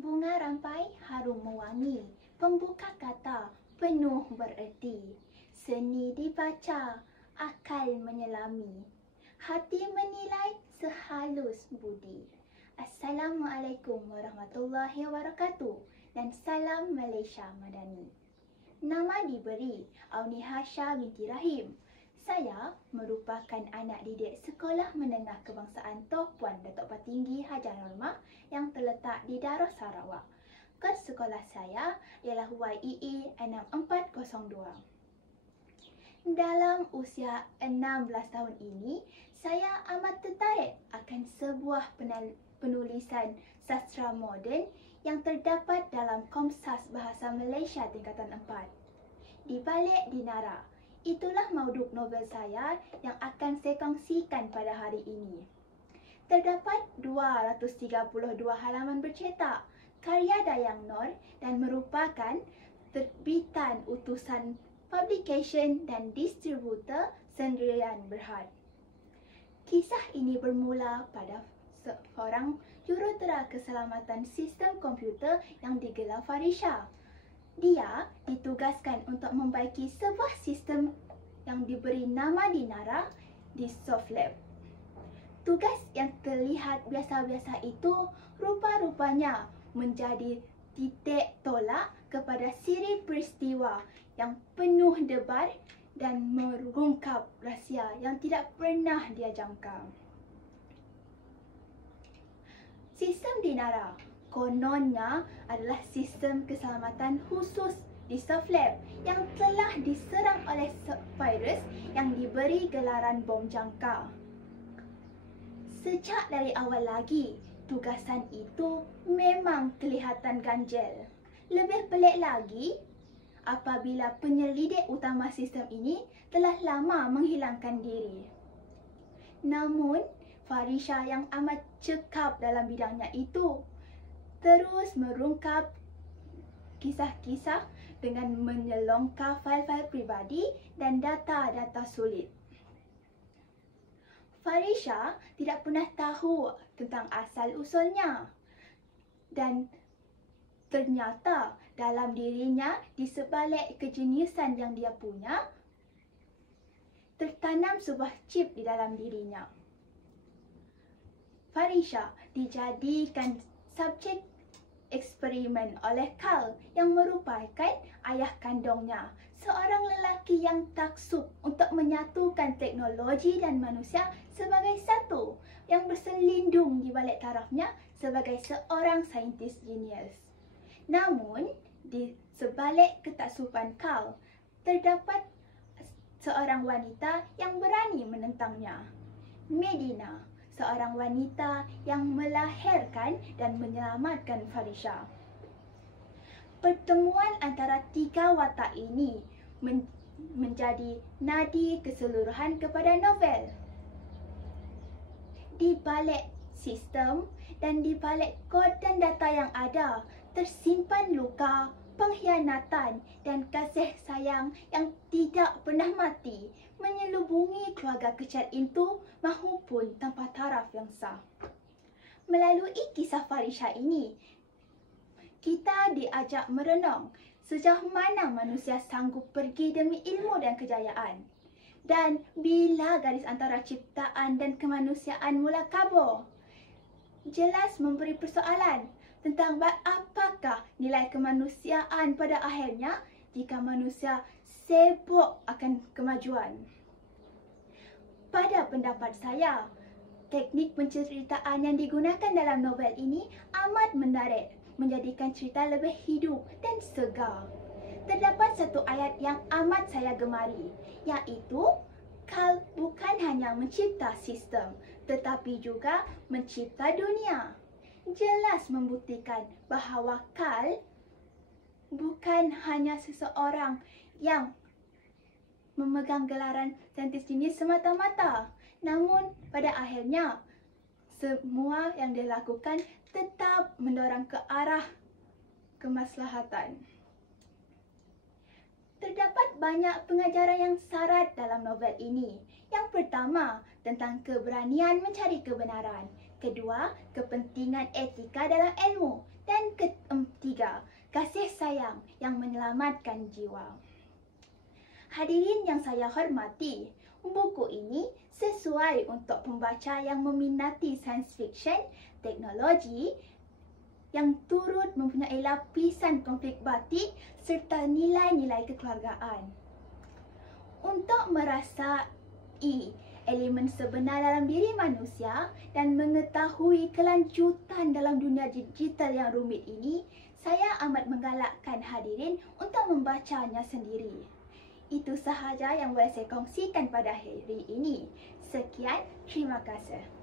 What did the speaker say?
Bunga rampai harum mewangi, pembuka kata penuh bererti. Seni dibaca, akal menyelami, hati menilai sehalus budi. Assalamualaikum warahmatullahi wabarakatuh dan salam Malaysia Madani. Nama diberi Auni Hasha binti Rahim. Saya merupakan anak didik Sekolah Menengah Kebangsaan Toh Puan Datuk Patinggi Hajar Norma yang terletak di Darus Sarawak. Kod sekolah saya ialah YEE 6402. Dalam usia 16 tahun ini, saya amat tertarik akan sebuah penulisan sastra moden yang terdapat dalam Komsas Bahasa Malaysia tingkatan 4. Di balik Dinara, itulah mauduk novel saya yang akan saya kongsikan pada hari ini. Terdapat 232 halaman bercetak, karya Dayang Nur dan merupakan terbitan utusan publication dan distributor Sendirian Berhad. Kisah ini bermula pada seorang jurutera keselamatan sistem komputer yang digelar Farisha. Dia ditugaskan untuk membaiki sebuah sistem yang diberi nama Dinara di Softlab. Tugas yang terlihat biasa-biasa itu rupa-rupanya menjadi titik tolak kepada siri peristiwa yang penuh debar dan mengungkap rahsia yang tidak pernah dia jangka. Sistem Dinara kononnya adalah sistem keselamatan khusus di Softlab yang telah diserang oleh virus yang diberi gelaran bom jangka. Sejak dari awal lagi, tugasan itu memang kelihatan ganjil. Lebih pelik lagi, apabila penyelidik utama sistem ini telah lama menghilangkan diri. Namun, Farisha yang amat cekap dalam bidangnya itu terus merungkap kisah-kisah dengan menyelongkar fail-fail pribadi dan data-data sulit. Farisha tidak pernah tahu tentang asal-usulnya dan ternyata dalam dirinya, di sebalik kejeniusan yang dia punya, tertanam sebuah chip di dalam dirinya. Farisha dijadikan subjek eksperimen oleh Carl yang merupakan ayah kandungnya, seorang lelaki yang taksub untuk menyatukan teknologi dan manusia sebagai satu, yang berselindung di balik tarafnya sebagai seorang saintis jenius. Namun, di sebalik ketaksuban Carl, terdapat seorang wanita yang berani menentangnya, Medina, seorang wanita yang melahirkan dan menyelamatkan Farisha. Pertemuan antara tiga watak ini menjadi nadi keseluruhan kepada novel. Di balik sistem dan di balik kod dan data yang ada, tersimpan luka, pengkhianatan dan kasih sayang yang tidak pernah mati menyelubungi keluarga kecil itu mahupun tanpa taraf yang sah. Melalui kisah Farisha ini, kita diajak merenung sejauh mana manusia sanggup pergi demi ilmu dan kejayaan. Dan bila garis antara ciptaan dan kemanusiaan mula kabur, jelas memberi persoalan tentang apakah nilai kemanusiaan pada akhirnya jika manusia sibuk akan kemajuan. Pada pendapat saya, teknik penceritaan yang digunakan dalam novel ini amat menarik, menjadikan cerita lebih hidup dan segar. Terdapat satu ayat yang amat saya gemari, iaitu Carl bukan hanya mencipta sistem, tetapi juga mencipta dunia. Jelas membuktikan bahawa Carl bukan hanya seseorang yang memegang gelaran saintis jenius semata-mata. Namun pada akhirnya, semua yang dia lakukan tetap mendorong ke arah kemaslahatan. Terdapat banyak pengajaran yang syarat dalam novel ini. Yang pertama, tentang keberanian mencari kebenaran. Kedua, kepentingan etika dalam ilmu. Dan ketiga, kasih sayang yang menyelamatkan jiwa. Hadirin yang saya hormati, buku ini sesuai untuk pembaca yang meminati sains fiksyen, teknologi, yang turut mempunyai lapisan konflik batik serta nilai-nilai kekeluargaan. Untuk merasai elemen sebenar dalam diri manusia dan mengetahui kelanjutan dalam dunia digital yang rumit ini, saya amat menggalakkan hadirin untuk membacanya sendiri. Itu sahaja yang boleh saya kongsikan pada hari ini. Sekian, terima kasih.